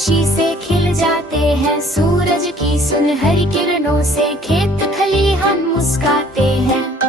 खुशी से खिल जाते हैं। सूरज की सुनहरी किरणों से खेत खलिहान मुस्काते हैं।